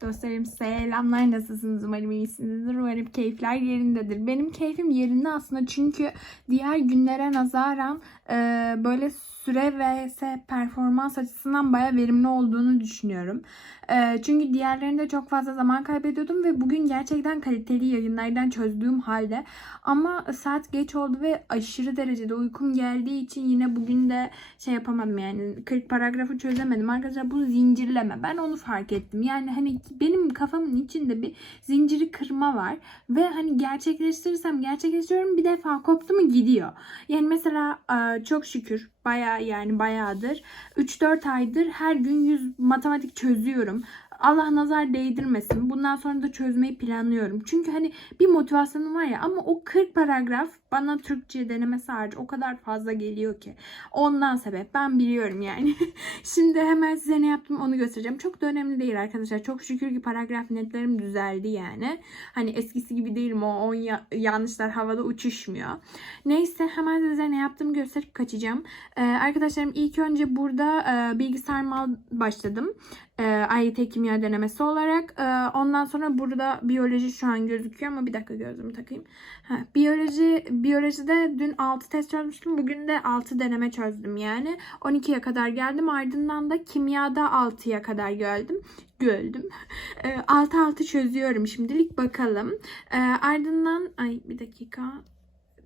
Dostlarım. Selamlar nasılsınız? Umarım iyisinizdir. Umarım keyifler yerindedir. Benim keyfim yerinde aslında çünkü diğer günlere nazaran e, böyle süre ve performans açısından baya verimli olduğunu düşünüyorum. E, çünkü diğerlerinde çok fazla zaman kaybediyordum ve bugün gerçekten kaliteli yayınlardan çözdüğüm halde. Ama saat geç oldu ve aşırı derecede uykum geldiği için yine bugün de şey yapamadım yani 40 paragrafı çözemedim. Arkadaşlar bu zincirleme. Ben onu fark ettim. Yani hani benim kafamın içinde bir zinciri kırma var ve hani gerçekleştirirsem gerçekleştiriyorum bir defa koptu mu gidiyor. Yani mesela e, çok şükür baya yani bayağıdır 3-4 aydır her gün 100 matematik çözüyorum. Allah nazar değdirmesin. Bundan sonra da çözmeyi planlıyorum. Çünkü hani bir motivasyonum var ya ama o 40 paragraf bana Türkçe denemesi harici o kadar fazla geliyor ki. Ondan sebep ben biliyorum yani. Şimdi hemen size ne yaptım onu göstereceğim. Çok da önemli değil arkadaşlar. Çok şükür ki paragraf netlerim düzeldi yani. Hani eskisi gibi değilim. O 10 ya- yanlışlar havada uçuşmuyor. Neyse hemen size ne yaptığımı gösterip kaçacağım. Ee, arkadaşlarım ilk önce burada e, bilgisayar mal başladım. E, AYT kimya denemesi olarak. E, ondan sonra burada biyoloji şu an gözüküyor ama bir dakika gözümü takayım. Ha, biyoloji biyolojide dün 6 test çözmüştüm. Bugün de 6 deneme çözdüm yani. 12'ye kadar geldim. Ardından da kimyada 6'ya kadar geldim. Gördüm. 6-6 çözüyorum şimdilik bakalım. E, ardından ay bir dakika.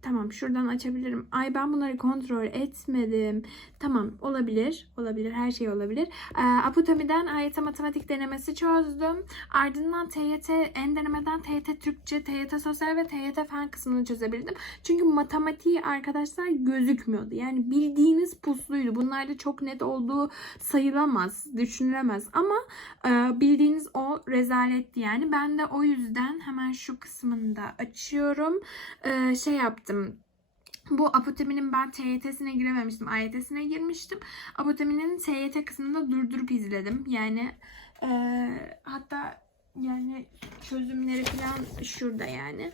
Tamam şuradan açabilirim. Ay ben bunları kontrol etmedim. Tamam olabilir. Olabilir. Her şey olabilir. Ee, Apotomi'den AYT matematik denemesi çözdüm. Ardından TYT en denemeden TYT Türkçe, TYT sosyal ve TYT fen kısmını çözebildim. Çünkü matematiği arkadaşlar gözükmüyordu. Yani bildiğiniz pusluydu. Bunlarda çok net olduğu sayılamaz, düşünülemez. Ama e, bildiğiniz o rezaletti yani. Ben de o yüzden hemen şu kısmını da açıyorum. Ee, şey yaptım. Bu Apoteminin ben TYT'sine girememiştim. AYT'sine girmiştim. Apoteminin TYT kısmında durdurup izledim. Yani eee, hatta yani çözümleri falan şurada yani.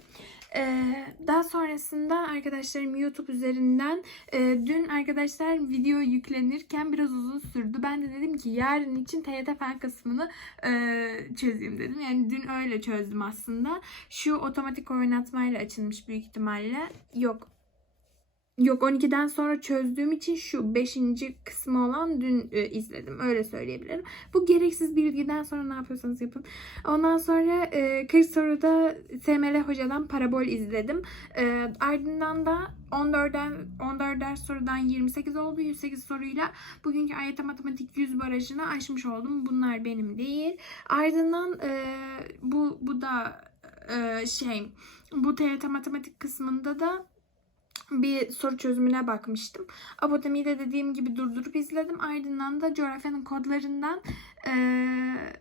Eee, daha sonrasında arkadaşlarım YouTube üzerinden eee, dün arkadaşlar video yüklenirken biraz uzun sürdü. Ben de dedim ki yarın için TYT fen kısmını eee, çözeyim dedim. Yani dün öyle çözdüm aslında. Şu otomatik oynatmayla açılmış büyük ihtimalle. Yok Yok 12'den sonra çözdüğüm için şu 5. kısmı olan dün e, izledim. Öyle söyleyebilirim. Bu gereksiz bilgiden sonra ne yapıyorsanız yapın. Ondan sonra e, 40 soruda SML hocadan parabol izledim. E, ardından da 14'den 14'er sorudan 28 oldu. 108 soruyla bugünkü AYT matematik 100 barajını aşmış oldum. Bunlar benim değil. Ardından e, bu bu da e, şey bu TYT matematik kısmında da bir soru çözümüne bakmıştım. Apotemi'yi de dediğim gibi durdurup izledim. Ardından da coğrafyanın kodlarından eee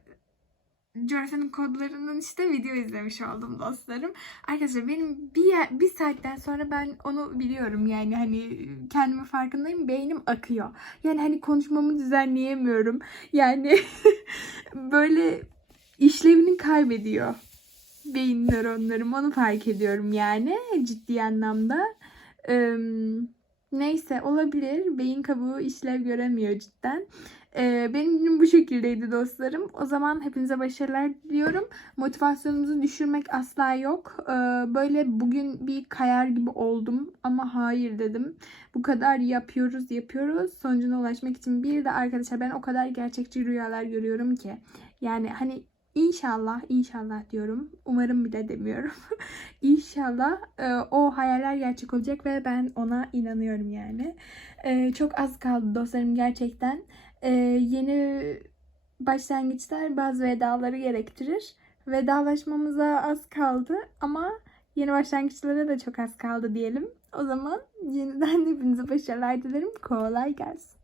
coğrafyanın kodlarından işte video izlemiş oldum dostlarım. Arkadaşlar benim bir, yer- bir saatten sonra ben onu biliyorum yani hani kendimi farkındayım beynim akıyor. Yani hani konuşmamı düzenleyemiyorum. Yani böyle işlevini kaybediyor beyin nöronlarım onu fark ediyorum yani ciddi anlamda. Eee, neyse olabilir. Beyin kabuğu işlev göremiyor cidden. Eee, benim günüm bu şekildeydi dostlarım. O zaman hepinize başarılar diliyorum. Motivasyonunuzu düşürmek asla yok. Eee, böyle bugün bir kayar gibi oldum ama hayır dedim. Bu kadar yapıyoruz yapıyoruz. Sonucuna ulaşmak için bir de arkadaşlar ben o kadar gerçekçi rüyalar görüyorum ki. Yani hani İnşallah, inşallah diyorum. Umarım bile demiyorum. İnşallah e, o hayaller gerçek olacak ve ben ona inanıyorum yani. E, çok az kaldı dostlarım gerçekten. E, yeni başlangıçlar bazı vedaları gerektirir. Vedalaşmamıza az kaldı ama yeni başlangıçlara da çok az kaldı diyelim. O zaman yeniden hepinize başarılar dilerim. Kolay gelsin.